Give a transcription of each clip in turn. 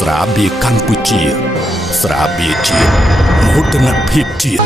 ស្រាបៀរកម្ពុជាស្រាបៀរជាតិមោទនភាពជាតិ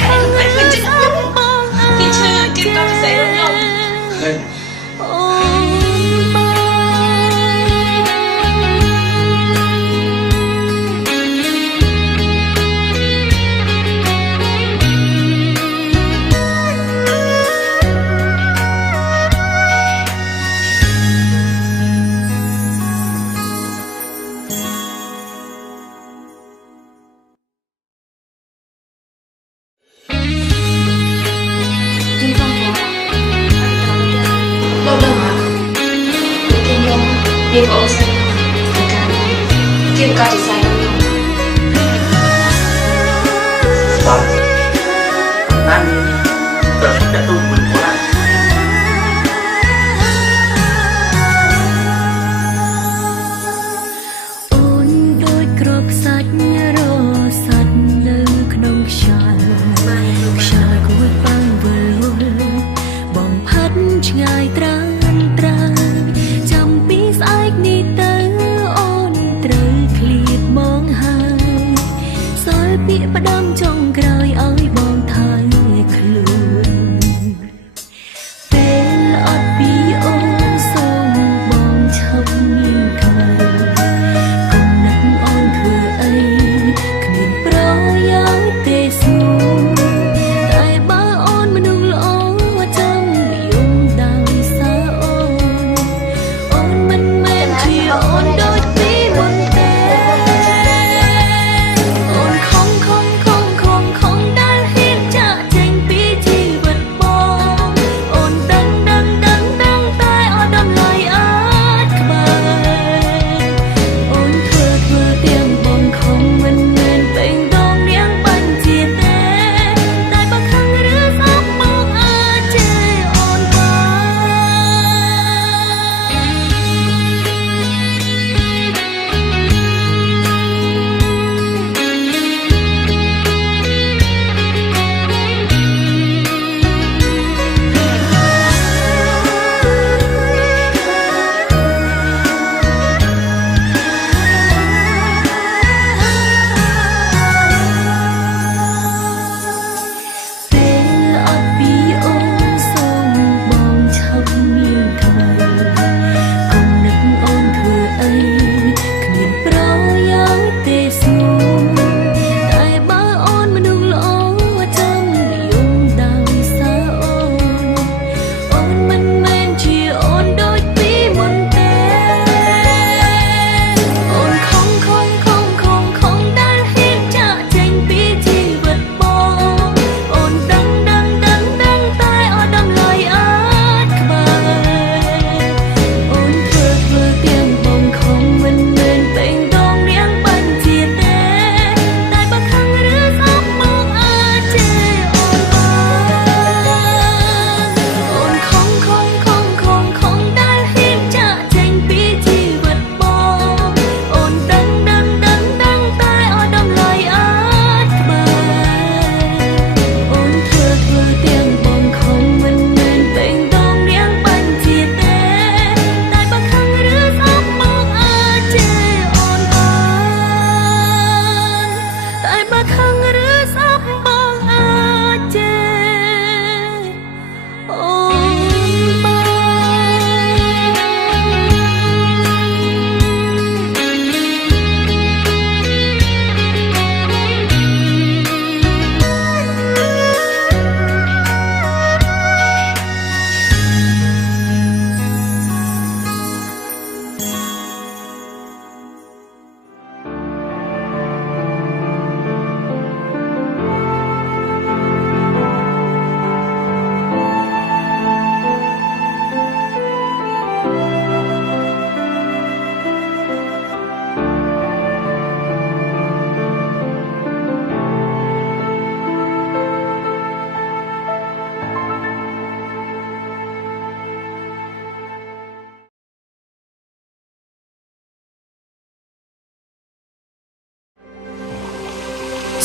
phải khuyên chứ khi chưa kịp có phải xảy ra không lâu lâu hả Kim Nhung Kim có sai Kim có thì sai đâu Vâng Anh Cần phải tu mình của anh Ôn đôi cọp sạch rô sạch lưក្នុងខ្យល់ខ្យល់គួយបាំងវិលវល់បងផាត់ឆ្ងាយត្រានត្រាចាំពីស្អែកនេះទៅអូនត្រូវឃ្លៀតមកហើយសល់ពាក្យផ្ដាំចុងក្រោយឲ្យបងថើខ្លួនពេលអត់ពីអូនសូមបងឈប់មានខ្មៅ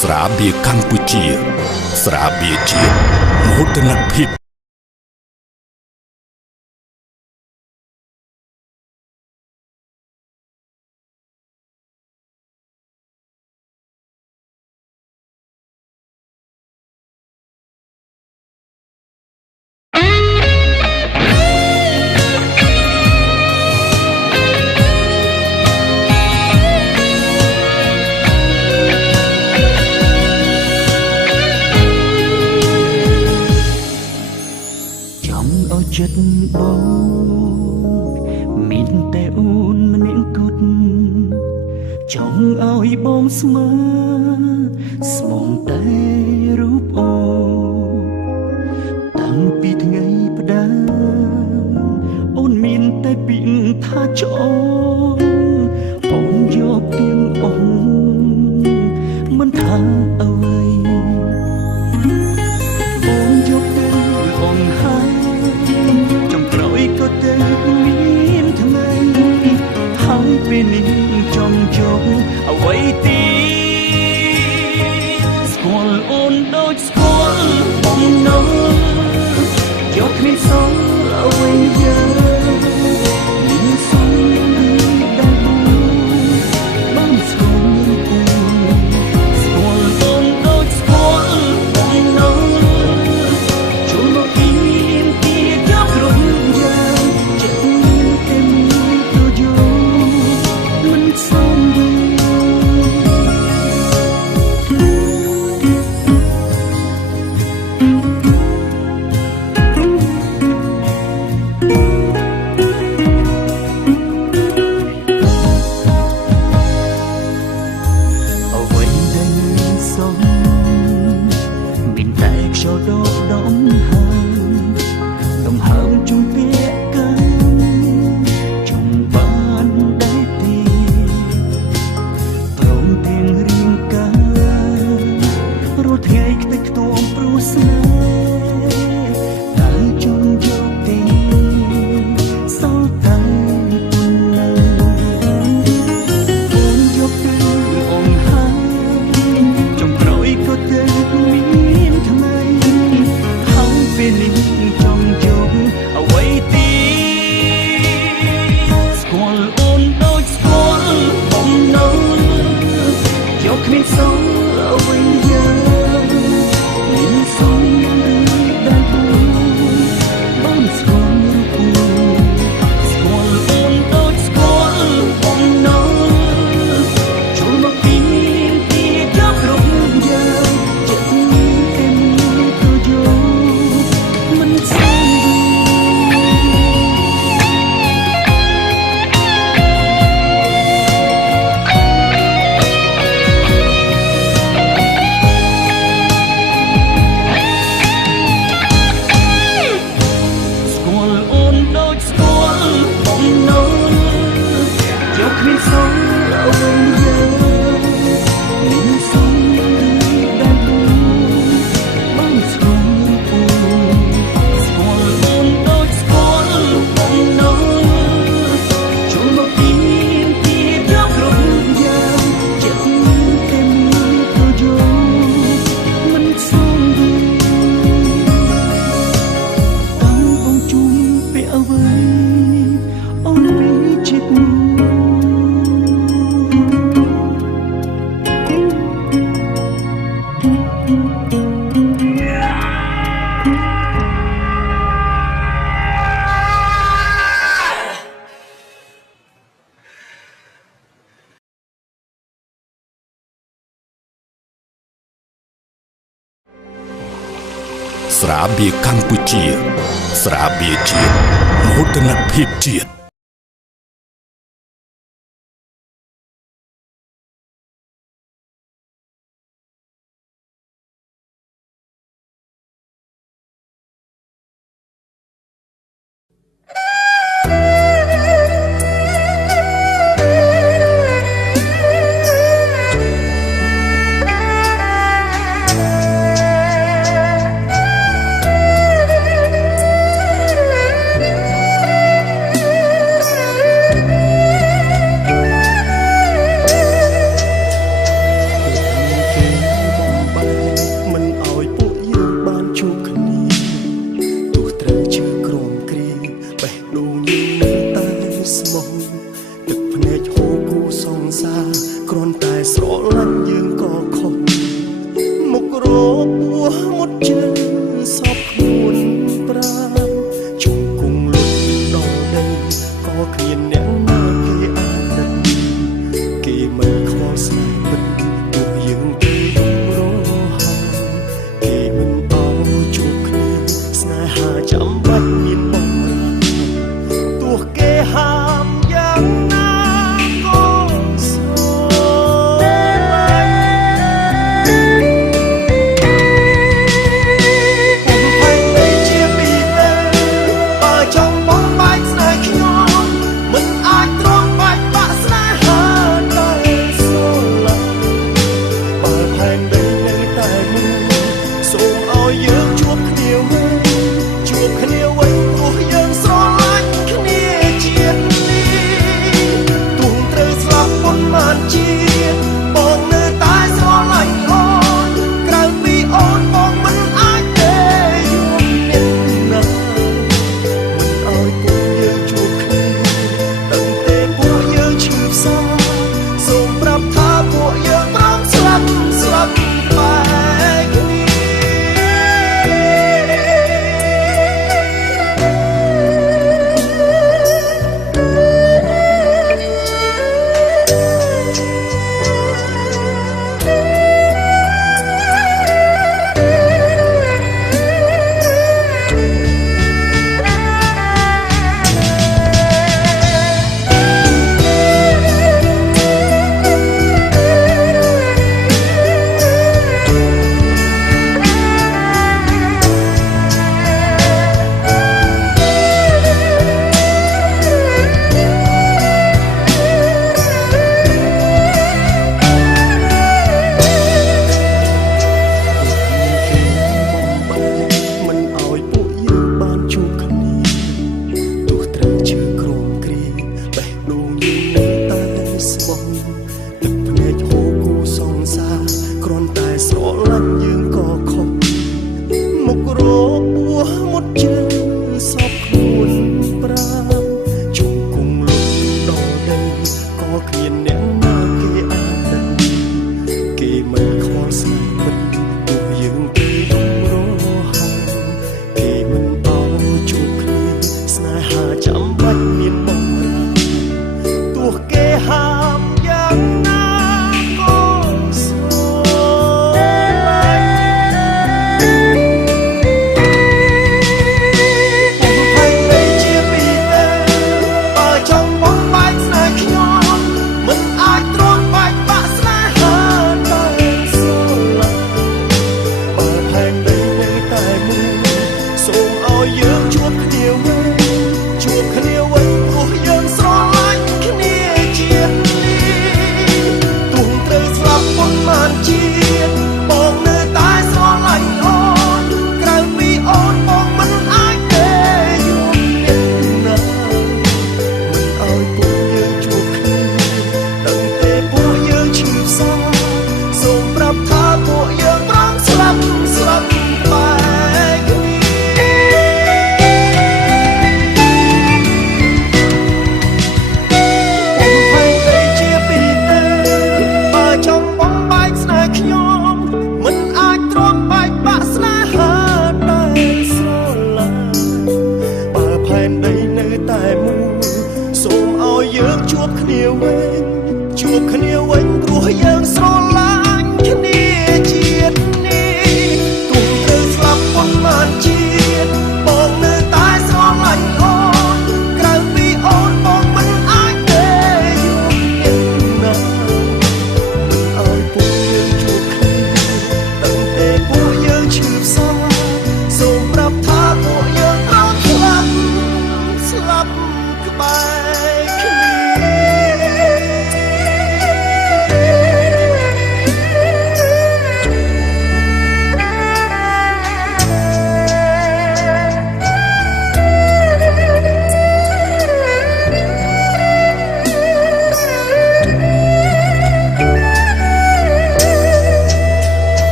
ស្រាបៀរកម្ពុជាស្រាបៀរជាតិមោទនភាព ចិត្តបងមានតែអូនម្នាក់គត់ចង់ឲ្យបងស្មើស្មងតែរូបអូនតាំងពីថ្ងៃផ្ដើមអូនមានតែពាក្យថាច្អូនអូនយកទៀងអូនមិនថាអ្វីអូនយកទៅអូនហើយចំក្រោយក៏ទៅមានថ្មីហើយពេលនេះចង់យកអ្វីទៀតស្គាល់អូនដូចស្គាល់បំណងយកគ្មានសល់អ្វីយើងមានសល់ដែលបងស្គាល់អូនស្គាល់អូនដូចស្គាល់បំណងចូលមកពីទីយកគ្រប់យ៉ាងចិត្តមានតែមួយប្រយោជន៍មិនសមមានតែខ្យល់ដកដងហើដងហើមជុំពាក់កាន់ជុំបានដែរទីព្រមទាំងរៀងការត់ថ្ងៃខ្ទេចខ្ទាំព្រោះស្នេហ៍តែជុំយកទីសល់តែប៉ុណ្ណឹងអូនយកទៅអូនហើយចុងក្រោយក៏ទៅមានថ្មីហើយពេលនេះចង់យកអ្វីទៀតស្គាល់អូនដូចស្គាល់បំណងយកគ្មានសល់អ្វីយើងមានសល់ដែលបងស្គាល់អូនស្គាល់អូនដូចស្គាល់បំណងចូលមកពីទីយកគ្រប់យ៉ាងចិត្តមានតែមួយប្រយោជន៍មិនសមស្គាល់អូនដូចស្គាល់បំណងយកគ្មានសល់អ្វីយើងមានសល់ដែលបងស្គាល់អូនស្គាល់អូនដូចស្គាល់បំណងចូលមកពីទីយកគ្រប់យ៉ាងចិត្តមានតែមួយប្រយោជន៍មិនសមតាំងបងជុំពេលអ្វីអូនពីចិត្តស្រាបៀរកម្ពុជាស្រាបៀរជាតិមោទនភាពជាតិគ្រាន់តែស្រឡាញ់យើងក៏ខុសមុខរោពោះមុតជើងសពខ្លួនប្រាំជុំគង់លុតដល់ដីក៏គ្មានអ្នកណាគេអាចដឹងគេមិនខ្វល់ស្នេហ៍ពិតទោះយើងទៅយំរហើយគេមិនអោជួបគ្នាស្នេហាចាំបាច់មានបង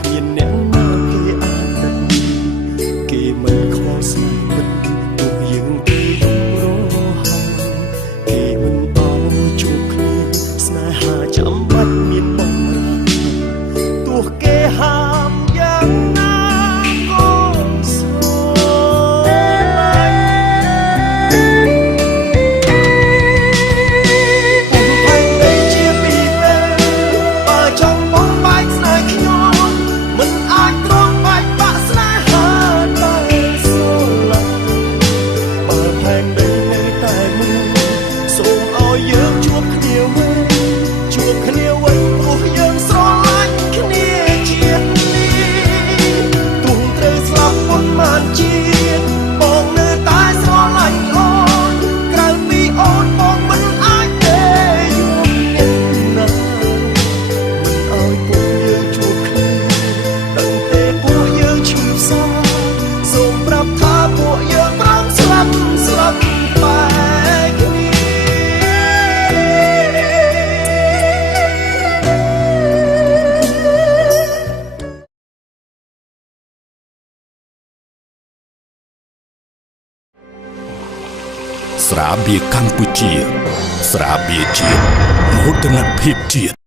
គ្មានអ្នកណាគេអាចដឹងគេមិនខ្វល់ស្នេហ៍មិត្តទោះយើងទៅយំរហ័ងគេមិនអោជួបគ្នាស្នេហាចាំបាច់មានបំរាមទោះគេហាមយ៉ាងណាក៏ស្រឡាញ់ពុំផែនដីជាពីទេបើចង់បំបែកស្នេហ៍ខ្ញុំមិនអាចទ្រាំបែកបាក់ស្នេហាតែស្រឡាញ់បើផែនដីនៅតែមួយសូមឲ្យយើងជួបគ្នាវិញជួបគ្នាវិញព្រោះយើងស្រឡាញ់គ្នាជាតិនេះទោះត្រូវស្លាប់ប៉ុន្មានជាតិបងនៅតែស្រឡាញ់អូនក្រៅពីអូនបងមិនអាចទេយំអ្នកណាមិនឲ្យពួកយើងជួបគ្នាដឹងទេពួកយើងឈឺផ្សាសូមប្រាប់ថាពួកយើងប្រំស្លាប់បែកគ្នា ស្រាបៀរកម្ពុជាស្រាបៀរជាតិមោទនភាពជាតិ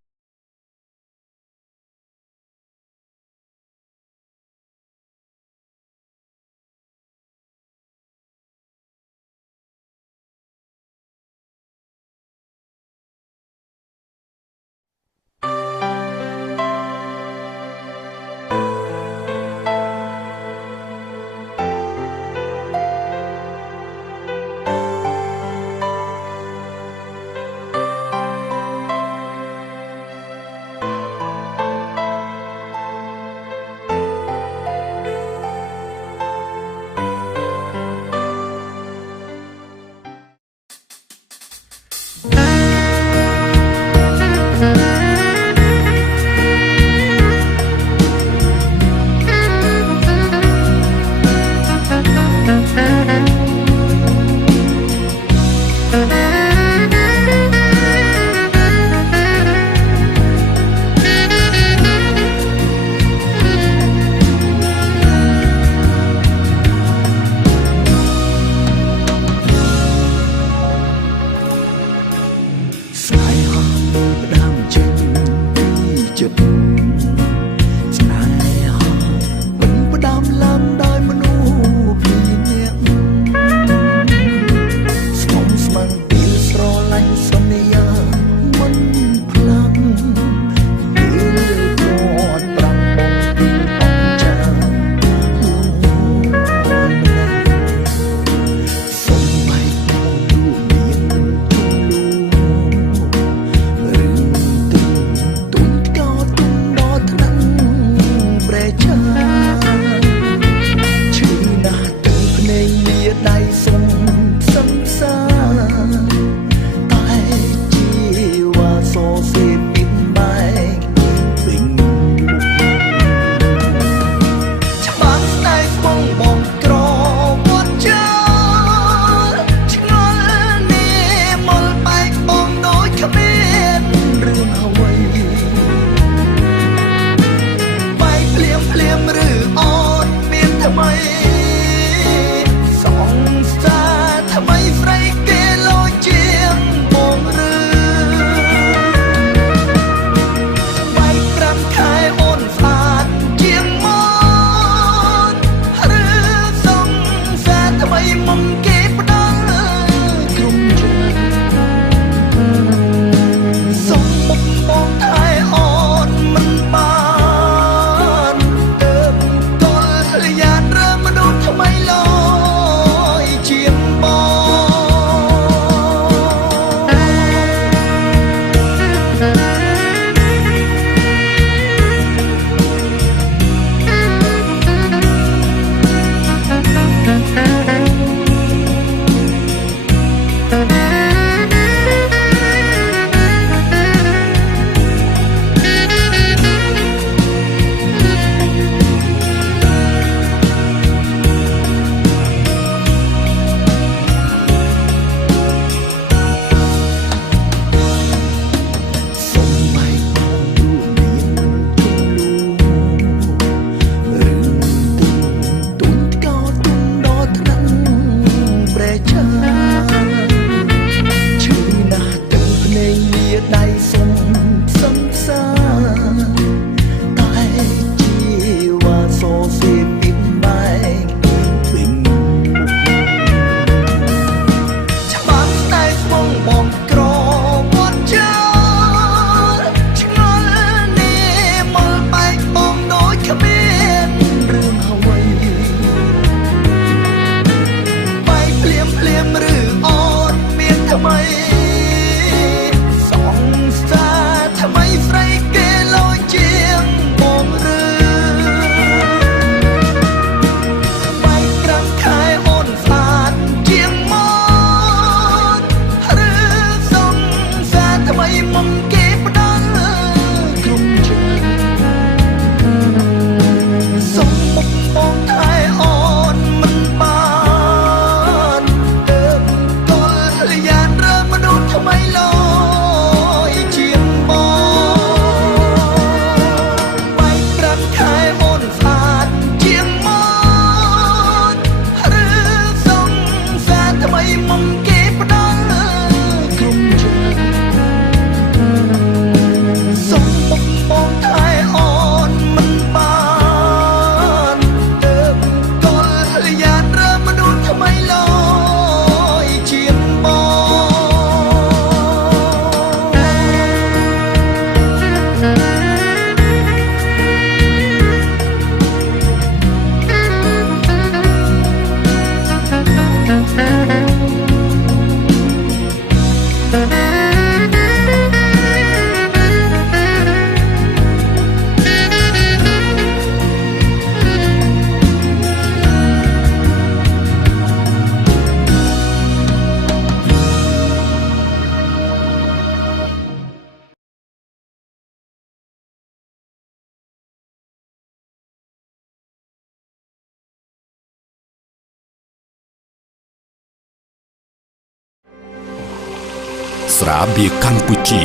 ស្រាបៀរកម្ពុជា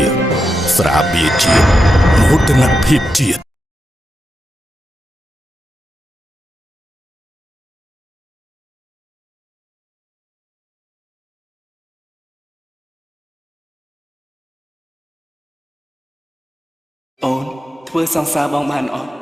ស្រាបៀរជាតិមោទនភាពជាតិអូនធ្វើសង្សារបងបានអត់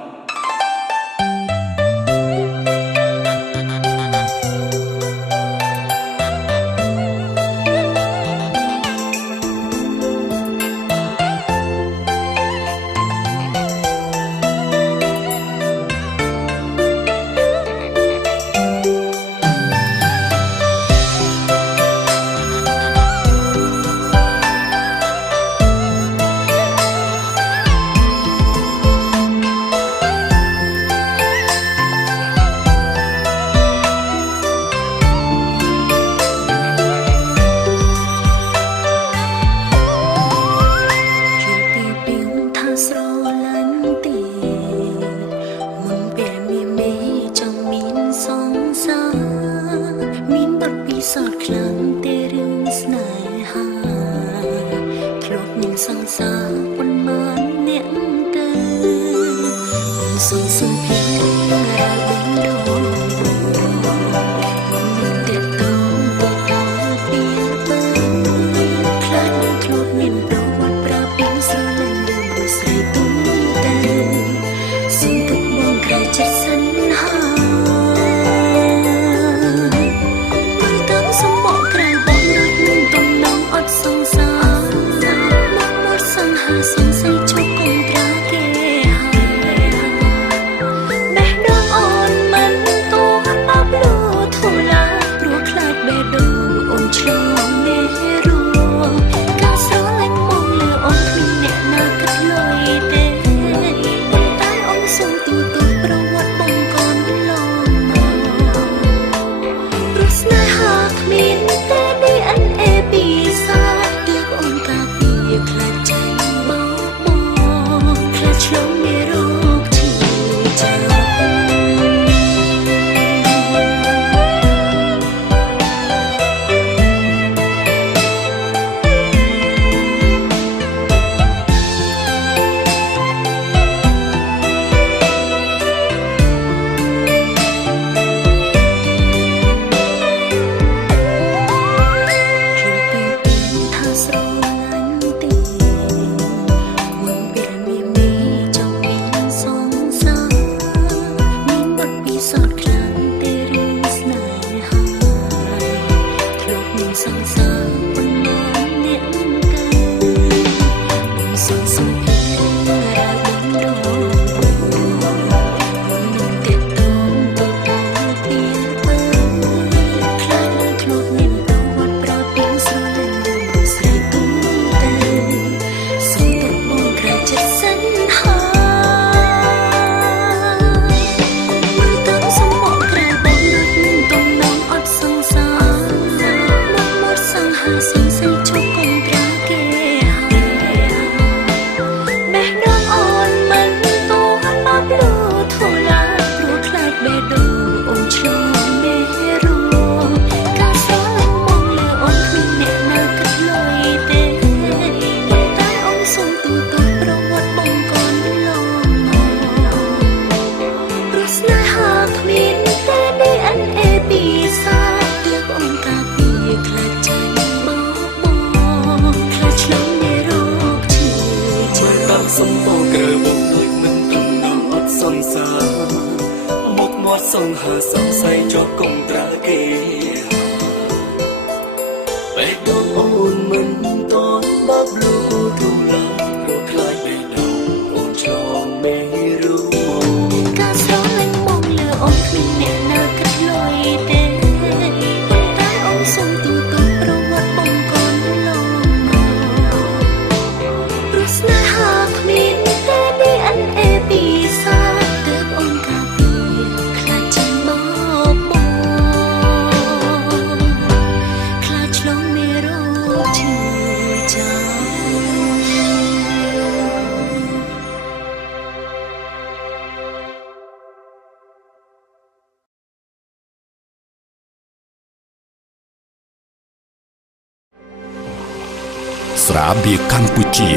ស្រាបៀរកម្ពុជា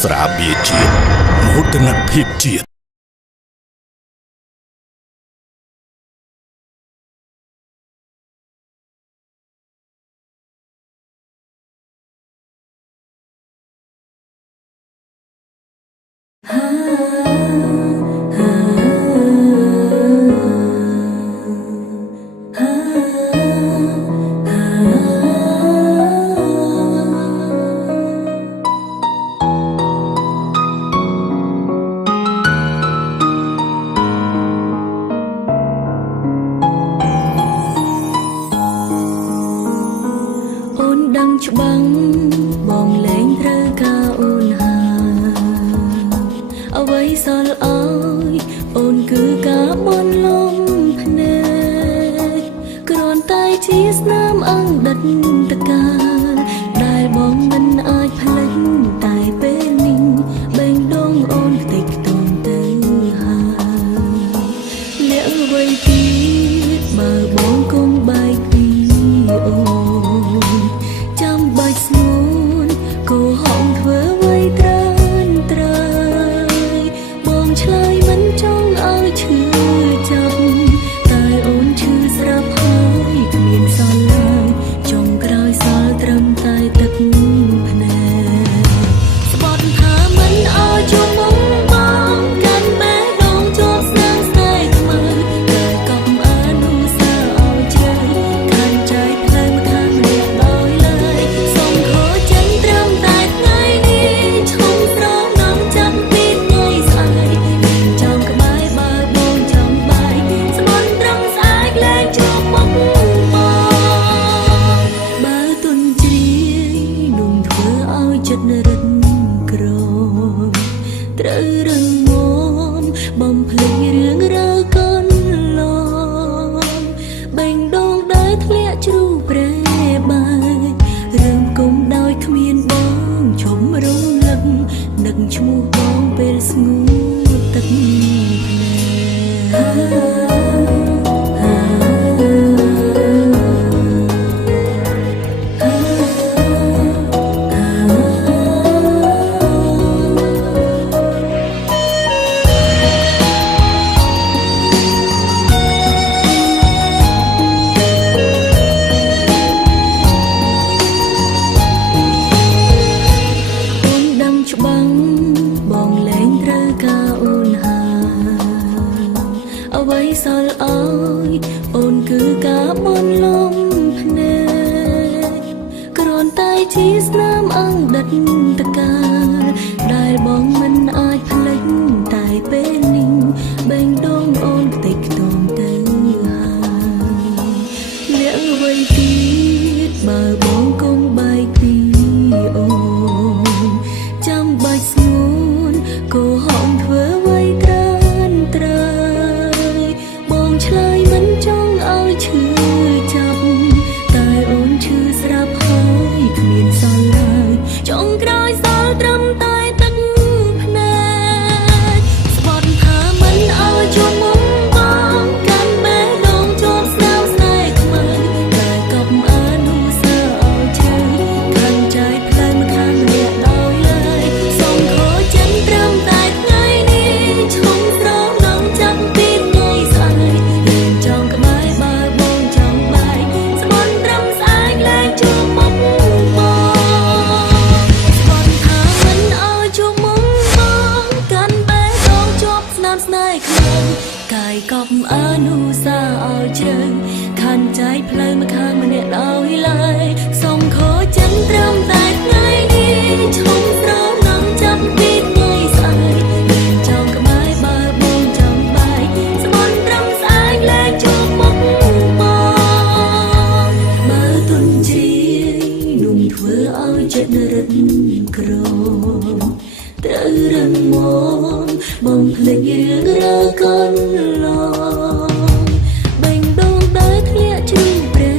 ស្រាបៀរជាតិមោទនភាពជាតិអូនដឹងច្បាំងបងលែងត្រូវការអូនហើយអ្វីសល់អើយអូនគឺការបន់លំភ្នែកគ្រាន់តែជាស្នាមអង្ដិតតកាដែលបងមិនអាចផ្លេចតែពេលនេះបេងដូងអូនខ្ទេចខ្ទាំទៅហើយលាក់អ្វីទៀតបើបងគង់បែកពីអូនចាំបាច់ស្ងួនកុហកធ្វើអ្វីត្រើនត្រើយបងឆ្លើយមិនចង់ឲ្យឈឺចាប់តែអូនឈឺស្រាប់ហើយគ្មានសល់ឡើយចុងក្រោយសល់ត្រឹមតែទឹកភ្នែកស្បត់ថាមិនឲ្យជួបមុំបងកាន់បេះដូងជាប់ស្នាមស្នេហ៍ខ្មៅតែកុំអនុស្សាវរ៍ឲ្យជ្រៅខាងចែកផ្លូវមកខាងម្នាក់ដោយឡើយសូមខកចិនត្រឹមតែថ្ងៃនេះឈុំស្រងនាំចាំពីថ្ងៃស្អែកចង់ក្បែរបើបងចង់បាយស្បន់ត្រឹមស្អែកលែងជួបមុខបងបើទុនជ្រាយនឹងធ្វើឲ្យចិត្តរឹងក្រមត្រូវរឹងមាំបំភ្លេចរឿងរ៉ាវកូនឡងបេងដូងដែលធ្លាក់ជ្រូកប្រែបែករឿងគុំដោយគ្មានបងឈុំរំលឹកនឹកឈ្មោះបងពេលស្ងួតទឹកភ្នែកដឹងច្បាំងបងលែងត្រូវការអូនហើយអ្វីសល់អើយអូនគឺការបន់លំភ្នែកគ្រាន់តែជាស្នាមអង្ដិតតកាដែលបងមិនអាចផ្លេចតែពេលនេះបេងដូងអូនខ្ទេចខ្ទាំទៅហើយលាក់អ្វីទៀតបើបងគង់បែកពីអូនចាំបាច់ស្ងួនកុហកធ្វើអ្វីត្រើនត្រើយបងឆ្លើយមិនចង់ឲ្យឈឺចាប់តែអូនឈឺស្រាប់ហើយគ្មានសល់ឡើយចុងក្រោយសល់ត្រឹមតែទឹកភ្នែកស្បត់ថាមិនឲ្យជួបមុំបងកាន់បេះដូងជាប់ស្នាមស្នេហ៍ខ្មៅតែកុំអនុស្សាវរ៍ឲ្យឈឺខាងចែកផ្លូវមកខាងម្នាក់ដោយឡើយសូមខកចិនត្រឹមតែថ្ងៃនេះឈុំស្រងនាំចាំពីថ្ងៃស្អែកលែងចង់ក្បែរបើបងចង់បាយស្បន់ត្រឹមស្អែកលែងជួបមុខបងស្បន់ថាមិនឲ្យជួបមុខបងកាន់បេះដូងជាប់ស្នាមស្នេហ៍ខ្មៅកាយកប់អនុស្សាវរ៍ឲ្យជ្រៅខាងចែកផ្លូវមកខាងម្នាក់ដោយឡើយសូមខកចិនត្រឹមតែថ្ងៃនេះឈុំស្រងនាំចាំពីថ្ងៃស្អែកលែងចង់ក្បែរបើបងចង់បាយស្បន់ត្រឹមស្អែកលែងជួបមុខបងបើទុនជ្រាយនឹងធ្វើឲ្យចិត្តរឹងក្រមត្រូវរឹងមាំបំភ្លេចរឿងរ៉ាវកូនឡងបេងដូងដែលធ្លាក់ជ្រូកប្រែ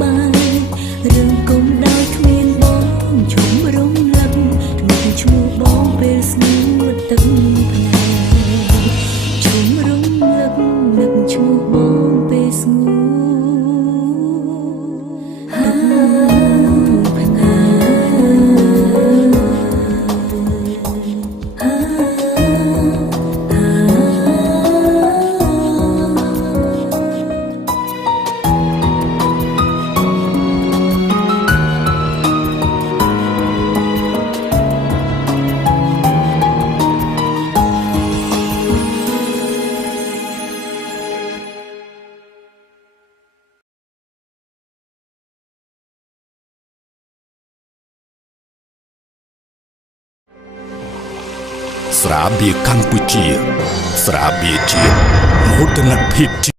បែករឿងគុំដោយគ្មានបងឈុំរំលឹកនឹកឈ្មោះបងពេលស្ងួតទឹកភ្នែកឈុំរំលឹកនឹកឈ្មោះបងពេលស្ងួតភ្នែក ស្រាបៀរកម្ពុជាស្រាបៀរជាតិមោទនភាពជាតិ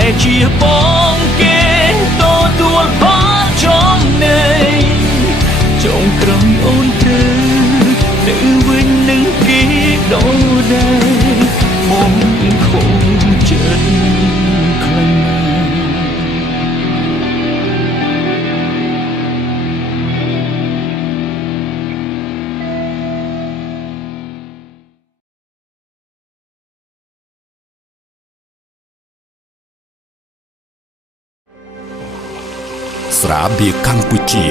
តែជាបងគេទទួលផលចំណេញចុងក្រោយអូនត្រូវទៅវិញនឹងគេដូចដែរ ស្រាបៀរកម្ពុជា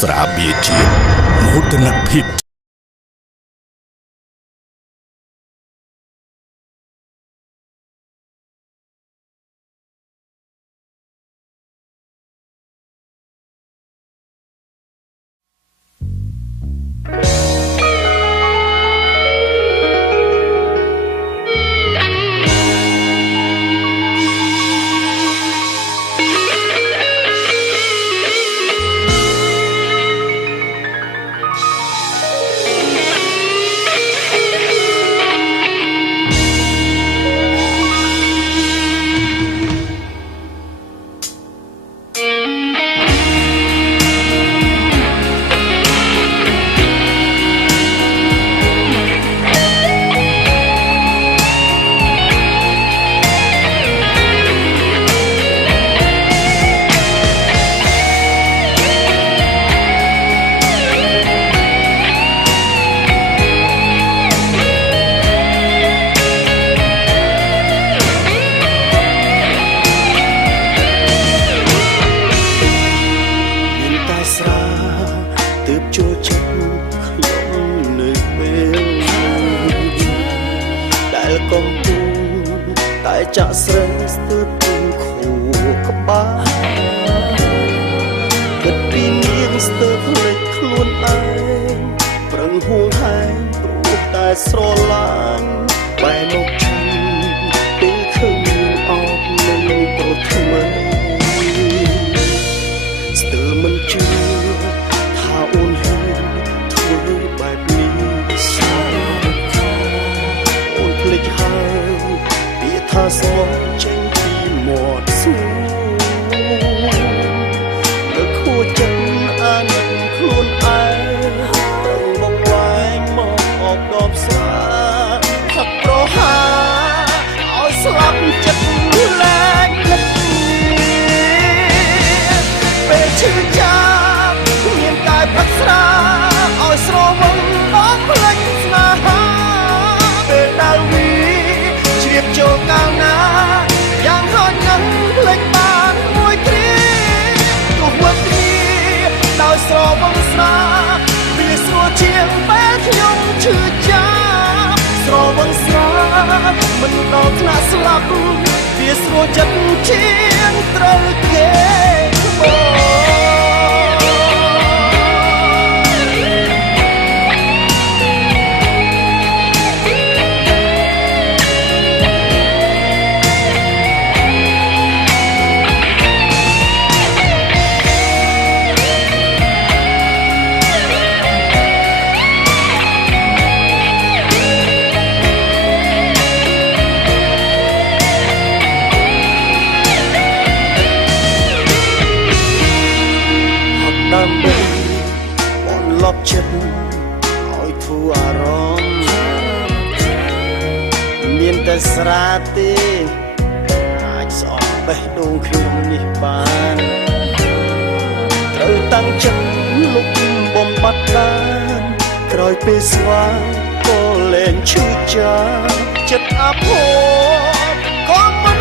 ស្រាបៀរជាតិមោទនភាព ចាក់ស្រីស្ទើរពេញខួរក្បាលគិតពីនាងស្ទើរភ្លេចខ្លួនឯងប្រឹងហួងហែងព្រោះតែស្រឡាញ់បែរមកឈឺពេលឃើញនាងអបនឹងប្រថ្មីស្ទើរមិនជឿថាអូនហ៊ានធ្វើបែបនេះសោះអូនភ្លេចហើយថាសងចេញពីមាត់សួរលើខួរចិត្តអាណិតខ្លួនឯងប្រឹងមកវែងមកអបដបស្រាថាប្រហាឲ្យស្លាប់ចិត្តលែងគិតពេលឈឺចាប់មានតែផឹកស្រាឲ្យស្រវឹងបងភ្លេចស្នេហាពេលដែលវាជ្រាបចូលកាលណាយ៉ាងហោចណាស់ភ្លេចបានមួយគ្រាទោះវឹកគ្នាដោយស្រវឹងស្រាវាស្រួលជាងពេលខ្ញុំឈឺចាប់ស្រវឹងស្រាមិនដល់ថ្នាក់ស្លាប់វាស្រួលចិត្តជាងត្រូវគេដើម្បីបនលប់ចិត្តឲ្យធូរអារម្មណ៍មានតែស្រាទេអាចស្អប់បេះដូងខ្ញុំនេះបានត្រូវតាំងចិត្តលុបបំបត្តិបានក្រោយពេលស្វាក៏លែងឈឺចាប់ចិត្តអាភ័ព្វក៏មិន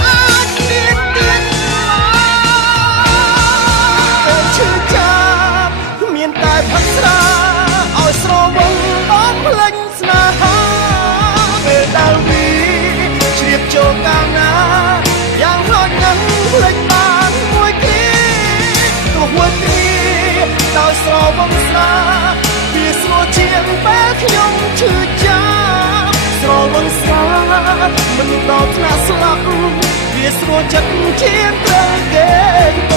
អាចទៀតទៀតឈឺចាប់មានតែផឹកស្រាឲ្យស្រវឹងបងភ្លេចស្នេហាពេលដែលវាជ្រាបចូលកាលណាយ៉ាងហោចណាស់ភ្លេចបានមួយគ្រាទោះមួយគ្រាដោយស្រវឹងស្រាវាស្រួលជាងពេលខ្ញុំឈឺចាប់ស្រវឹងស្រាមិនដល់ថ្នាក់ស្លាប់វាស្រួលចិត្តជាងត្រូវគេប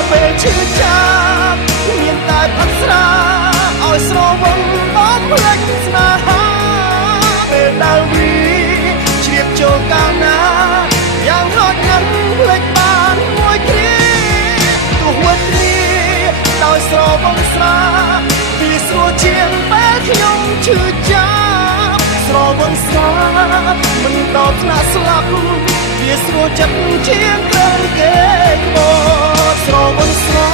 ងពេលឈឺចាប់មានតែផឹកស្រាឲ្យស្រវឹងបងភ្លេចស្នេហាពេលដែលវាជ្រាបចូលកាលណាយ៉ាងហោចណាស់ភ្លេចបានមួយគ្រាទោះវឹកគ្នាដោយស្រវឹងស្រាវាស្រួលជាងពេលខ្ញុំឈឺចាប់ស្រវឹងស្រាមិនដល់ថ្នាក់ស្លាប់វាស្រួលចិត្តជាងត្រូវគេមកស្រវឹងស្រា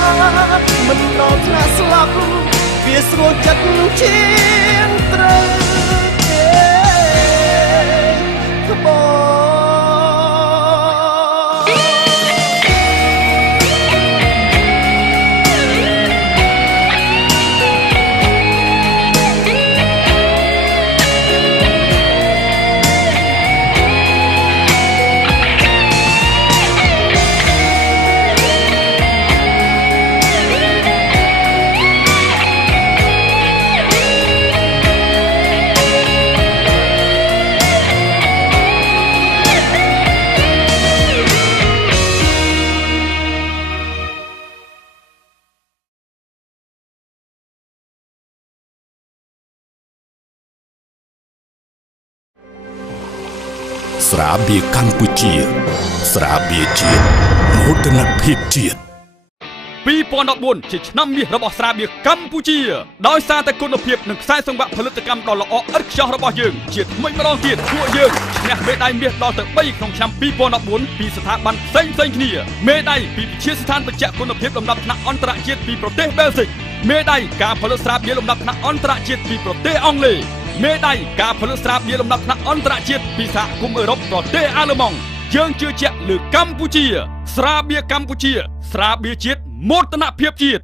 មិនដល់ថ្នាក់ស្លាប់វាស្រួលចិត្តជាងត្រូវគេមក ស្រាបៀរកម្ពុជាស្រាបៀរជាតិមោទនភាពជាតិ2014ជាឆ្នាំមាសរបស់ស្រាបៀរកម្ពុជាដោយសារតែគុណភាពនិងខ្សែសង្វាក់ផលិតកម្មដ៏ល្អឥតខ្ចោះរបស់យើងជាថ្មីម្ដងទៀតពួកយើងឈ្នះមេដាយមាសដល់ទៅ3ក្នុងឆ្នាំ2014ពីស្ថាប័នផ្សេងៗគ្នាមេដាយពីវិទ្យាស្ថានបញ្ជាក់គុណភាពលំដាប់ថ្នាក់អន្តរជាតិពីប្រទេសបែលហ្សិកមេដាយការផលិតស្រាបៀរលំដាប់ថ្នាក់អន្តរជាតិពីប្រទេសអង់គ្លេសមេដាយការផលិតស្រាបៀរលំដាប់ថ្នាក់អន្តរជាតិពីសហគមន៍អឺរ៉ុបប្រទេសអាល្លឺម៉ង់យើងជឿជាក់លើកម្ពុជាស្រាបៀរកម្ពុជាស្រាបៀរជាតិមោទនភាពជាតិ